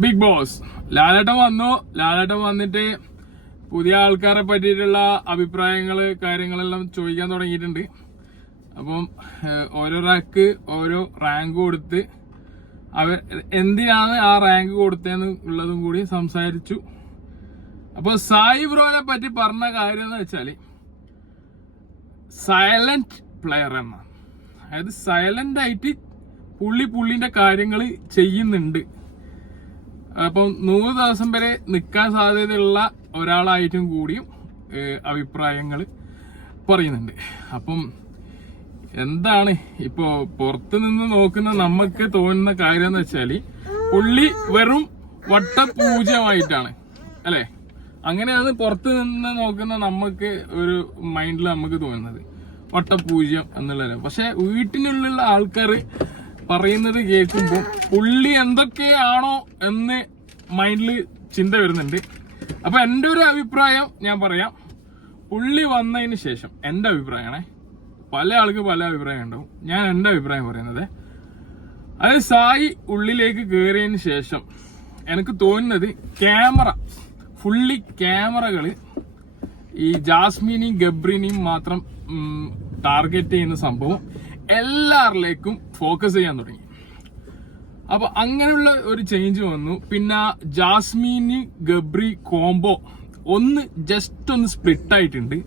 Big boss ലാലേട്ടൻ വന്നു. ലാലേട്ടൻ വന്നിട്ട് പുതിയ ആൾക്കാരെ പറ്റിയിട്ടുള്ള അഭിപ്രായങ്ങൾ കാര്യങ്ങളെല്ലാം ചോദിക്കാൻ തുടങ്ങിയിട്ടുണ്ട്. അപ്പം ഓരോ റാക്ക് ഓരോ റാങ്ക് കൊടുത്ത് അവർ എന്തിനാണ് ആ റാങ്ക് കൊടുത്തതെന്ന് ഉള്ളതും കൂടി സംസാരിച്ചു. അപ്പൊ സായി ബ്രോനെ പറ്റി പറഞ്ഞ കാര്യം എന്ന് വെച്ചാൽ സൈലന്റ് പ്ലെയർ എന്നാണ്. അതായത് സൈലന്റ് ആയിട്ട് പുള്ളി പുള്ളിന്റെ കാര്യങ്ങൾ ചെയ്യുന്നുണ്ട്. അപ്പം നൂറ് ദിവസം വരെ നിൽക്കാൻ സാധ്യതയുള്ള ഒരാളായിട്ടും കൂടിയും അഭിപ്രായങ്ങൾ പറയുന്നുണ്ട്. അപ്പം എന്താണ് ഇപ്പോ പുറത്തു നിന്ന് നോക്കുന്ന നമുക്ക് തോന്നുന്ന കാര്യം എന്ന് വെച്ചാൽ പുള്ളി വെറും വട്ടപൂജ്യമായിട്ടാണ് അല്ലെ? അങ്ങനെയാണ് പുറത്ത് നിന്ന് നോക്കുന്ന നമുക്ക് ഒരു മൈൻഡിൽ നമുക്ക് തോന്നുന്നത്. വട്ടപൂജ്യം എന്നുള്ളത്. പക്ഷെ വീട്ടിനുള്ളിലുള്ള ആൾക്കാർ പറയുന്നത് കേൾക്കുമ്പോൾ പുള്ളി എന്തൊക്കെയാണോ എന്ന് മൈൻഡിൽ ചിന്ത വരുന്നുണ്ട്. അപ്പൊ എന്റെ ഒരു അഭിപ്രായം ഞാൻ പറയാം. പുള്ളി വന്നതിന് ശേഷം എന്റെ അഭിപ്രായമാണേ. പല ആൾക്ക് പല അഭിപ്രായം ഉണ്ടാവും. ഞാൻ എന്റെ അഭിപ്രായം പറയുന്നത്. അത് സായി ഉള്ളിലേക്ക് കയറിയതിന് ശേഷം എനിക്ക് തോന്നുന്നത് ക്യാമറ ഫുള്ളി ക്യാമറകൾ ഈ ജാസ്മിനെയും ഗബ്രിനെയും മാത്രം ടാർഗറ്റ് ചെയ്യുന്ന സംഭവം. എല്ലാവരിലേക്കും ഫോക്കസ് ചെയ്യാൻ തുടങ്ങി. അപ്പൊ അങ്ങനെയുള്ള ഒരു ചേഞ്ച് വന്നു. പിന്നെ ജാസ്മിന് ഗബ്രി കോംബോ ഒന്ന് ജസ്റ്റ് ഒന്ന് സ്പ്ലിറ്റ് ആയിട്ടുണ്ട്.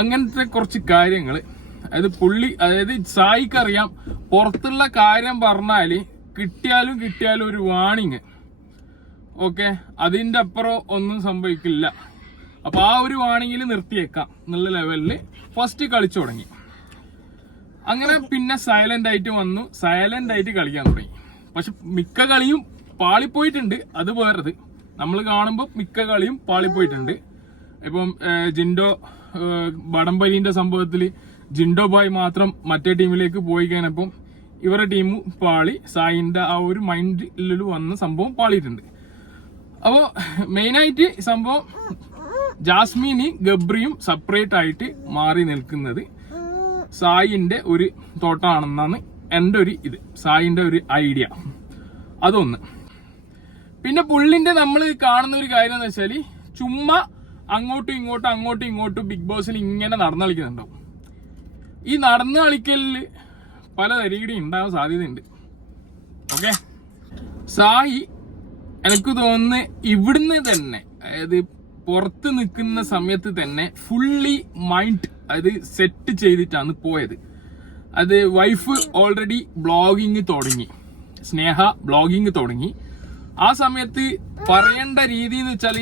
അങ്ങനത്തെ കുറച്ച് കാര്യങ്ങൾ. അതായത് പുള്ളി അതായത് സായിക്കറിയാം പുറത്തുള്ള കാര്യം പറഞ്ഞാൽ കിട്ടിയാലും കിട്ടിയാലും ഒരു വാണിങ് ഓക്കെ അതിന്റെ അപ്പുറം ഒന്നും സംഭവിക്കില്ല. അപ്പോൾ ആ ഒരു വാണിങ്ങിൽ നിർത്തിയേക്കാം എന്നുള്ള ലെവലിൽ ഫസ്റ്റ് കളിച്ചു തുടങ്ങി. അങ്ങനെ പിന്നെ സൈലന്റ് ആയിട്ട് വന്നു. സൈലന്റ് ആയിട്ട് കളിക്കാൻ തുടങ്ങി. പക്ഷെ മിക്ക കളിയും പാളിപ്പോയിട്ടുണ്ട്. അത് വേറത്. നമ്മൾ കാണുമ്പോൾ മിക്ക കളിയും പാളിപ്പോയിട്ടുണ്ട്. ഇപ്പം ജിൻഡോ ഏഹ്, സംഭവത്തിൽ ജിൻഡോ ബോയ് മാത്രം മറ്റേ ടീമിലേക്ക് പോയി കഴിഞ്ഞപ്പം ഇവരുടെ ടീം പാളി. സായിന്റെ ആ ഒരു മൈൻഡിൽ വന്ന സംഭവം പാളിയിട്ടുണ്ട്. അപ്പോ മെയിനായിട്ട് സംഭവം ജാസ്മിനി ഗബ്രിയും സെപ്പറേറ്റ് ആയിട്ട് മാറി നിൽക്കുന്നത് സായിന്റെ ഒരു തോട്ടാണെന്നാണ് എന്റെ ഒരു ഇത് സായിന്റെ ഒരു ഐഡിയ. അതൊന്ന്. പിന്നെ പുള്ളിന്റെ നമ്മൾ കാണുന്ന ഒരു കാര്യം എന്ന് വെച്ചാൽ ചുമ്മാ അങ്ങോട്ടും ഇങ്ങോട്ടും അങ്ങോട്ടും ഇങ്ങോട്ടും ബിഗ് ബോസിൽ ഇങ്ങനെ നടന്നു കളിക്കുന്നുണ്ടാവും. ഈ നടന്നു കളിക്കലിൽ പല തരികിടി ഉണ്ടാവാൻ സാധ്യതയുണ്ട്. ഓക്കെ സായി എനിക്ക് തോന്നുന്നു ഇവിടുന്ന് തന്നെ അതായത് പുറത്ത് നിൽക്കുന്ന സമയത്ത് തന്നെ ഫുള്ളി മൈൻഡ് അത് സെറ്റ് ചെയ്തിട്ടാണ് പോയത്. അത് വൈഫ് ഓൾറെഡി ബ്ലോഗിങ് തുടങ്ങി. സ്നേഹ ബ്ലോഗിങ് തുടങ്ങി. ആ സമയത്ത് പറയേണ്ട രീതി എന്ന് വെച്ചാൽ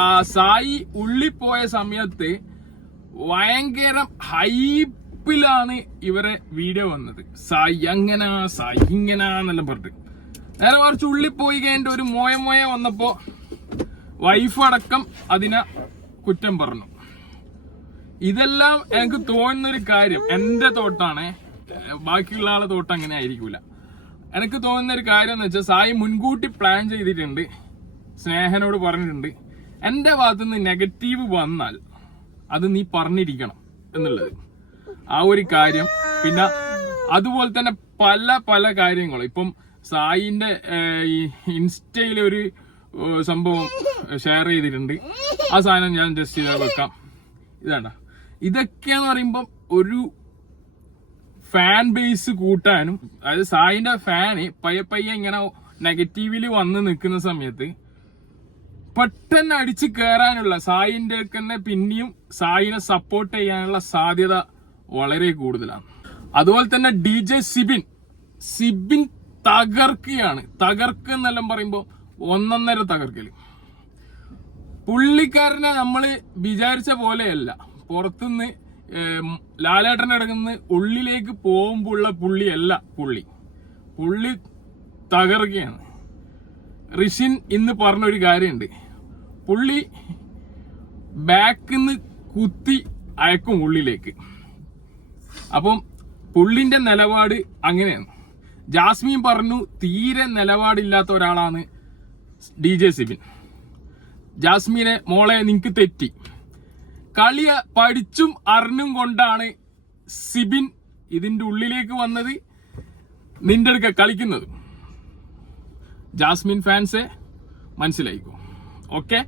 ആ സായി ഉള്ളിപ്പോയ സമയത്ത് ഭയങ്കര ഹൈപ്പിലാണ് ഇവരെ വീഡിയോ വന്നത്. സായി അങ്ങനെ സായി ഇങ്ങനെ എന്നെല്ലാം പറഞ്ഞിട്ട്. നേരെ കുറച്ച് ഉള്ളിൽ പോയി കഴിഞ്ഞിട്ട് ഒരു മോയ മോയ വന്നപ്പോ വൈഫ് അടക്കം അതിനെ കുറ്റം പറഞ്ഞു. ഇതെല്ലാം എനിക്ക് തോന്നുന്ന ഒരു കാര്യം. എന്റെ തോട്ടാണ്. ബാക്കിയുള്ള ആളെ തോട്ടം അങ്ങനെ ആയിരിക്കൂല. എനിക്ക് തോന്നുന്ന ഒരു കാര്യം എന്ന് വെച്ചാൽ സായി മുൻകൂട്ടി പ്ലാൻ ചെയ്തിട്ടുണ്ട്. സ്നേഹനോട് പറഞ്ഞിട്ടുണ്ട്. എന്റെ ഭാഗത്തു നിന്ന് നെഗറ്റീവ് വന്നാൽ അത് നീ പറഞ്ഞിരിക്കണം എന്നുള്ളത്. ആ ഒരു കാര്യം. പിന്നെ അതുപോലെ തന്നെ പല പല കാര്യങ്ങളും. ഇപ്പം സായിന്റെ ഈ സംഭവം ഷെയർ ചെയ്തിട്ടുണ്ട്. ആ സാധനം ഞാൻ ജസ്റ്റ് ചെയ്താൽ വെക്കാം. ഇതാണ്ട. ഇതൊക്കെയെന്ന് പറയുമ്പം ഒരു ഫാൻ ബേസ് കൂട്ടാനും അതായത് സായിന്റെ ഫാന് പയ്യ പയ്യ ഇങ്ങനെ നെഗറ്റീവിൽ വന്ന് നിൽക്കുന്ന സമയത്ത് പെട്ടെന്ന് അടിച്ച് കയറാനുള്ള സായിന്റെ തന്നെ പിന്നെയും സായിനെ സപ്പോർട്ട് ചെയ്യാനുള്ള സാധ്യത വളരെ കൂടുതലാണ്. അതുപോലെ തന്നെ ഡി ജെ സിബിൻ. സിബിൻ തകർക്കുകയാണ്. തകർക്ക് എന്നെല്ലാം പറയുമ്പോൾ ഒന്നൊന്നര തകർക്കൽ. പുള്ളിക്കാരനെ നമ്മൾ വിചാരിച്ച പോലെയല്ല. പുറത്തുനിന്ന് ലാലേട്ടന്റെ അടുക്കുന്ന ഉള്ളിലേക്ക് പോകുമ്പോഴുള്ള പുള്ളിയല്ല പുള്ളി. പുള്ളി തകർക്കുകയാണ് ഋഷിൻ ഇന്ന് പറഞ്ഞൊരു കാര്യമുണ്ട്. പുള്ളി ബാക്കിന്ന് കുത്തി അയക്കും ഉള്ളിലേക്ക്. അപ്പം പുള്ളിന്റെ നിലപാട് അങ്ങനെയാണ്. ജാസ്മിൻ പറഞ്ഞു തീരെ നിലപാടില്ലാത്ത ഒരാളാണ് ഡി ജെ സിബിൻ. ജാസ്മിനെ മോളെ നിനക്ക് തെറ്റി. കളിയ പഠിച്ചും അറിഞ്ഞും കൊണ്ടാണ് സിബിൻ ഇതിന്റെ ഉള്ളിലേക്ക് വന്നത് നിന്റെ അടുക്ക കളിക്കുന്നത്. ജാസ്മിൻ ഫാൻസെ മനസ്സിലായിക്കോ. ഓക്കെ?